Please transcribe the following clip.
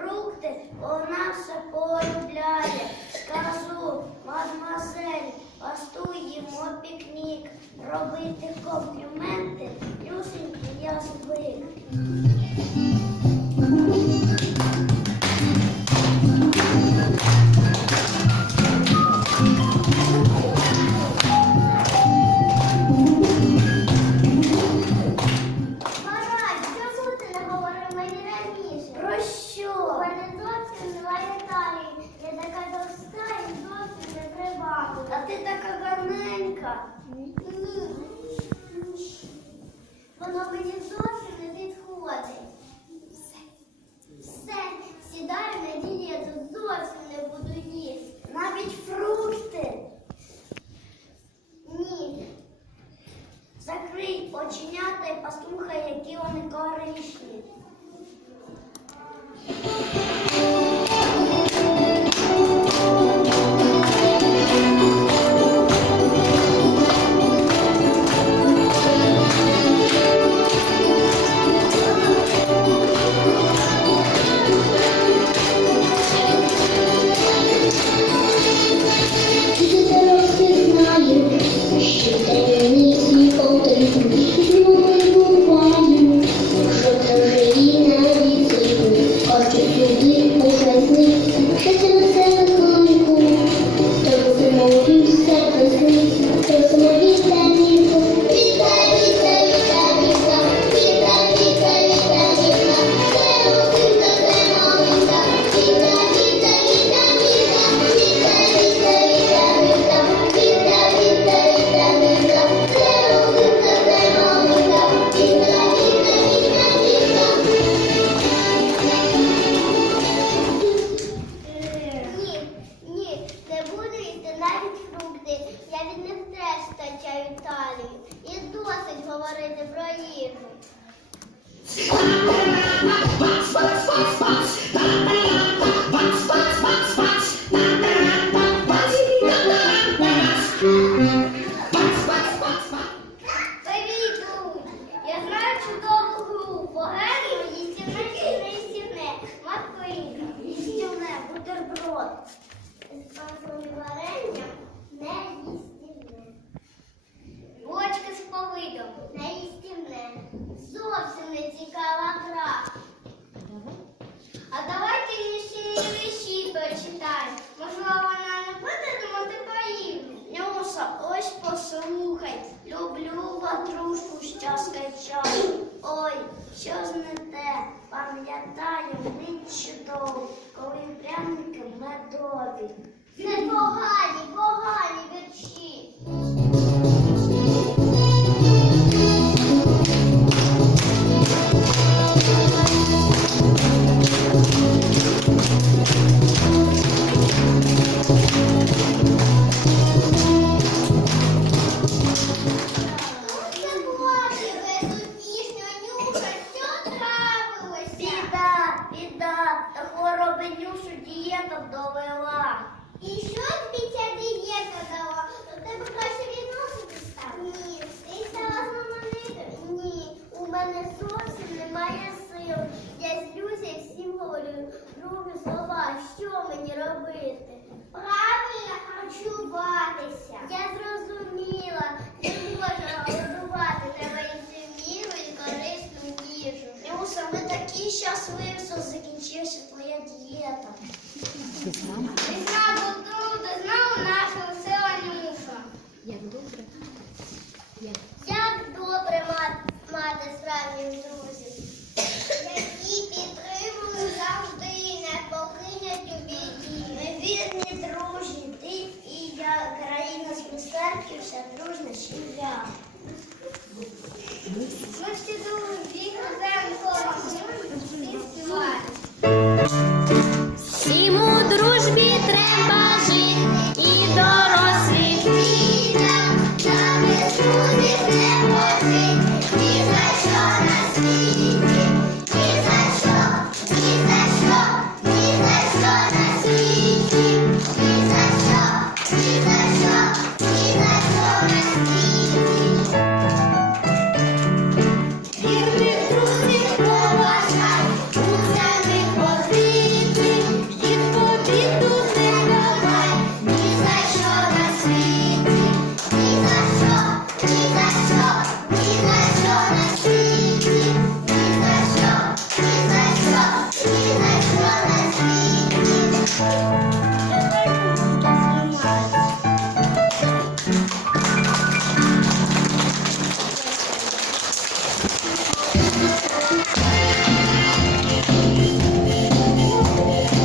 фрукти вона все полюбляє. Скажу, мадмазель, пастуємо пікнік, робити коплю. така. Воно мені зовсім не підходить. Все, сідаю на дієту зовсім. бідних теж втрачають талію. І досить говорити про їжу. Привіт! Я знаю чудову гру. Погано їстівне, сівне, їстівне. Маклинка, їстівне, бутерброд. З пасові варення не подружку що скачав. Ой, що ж не те, пам'ятаю, він чудовий, коли пряники медові. Непогано. довела. І що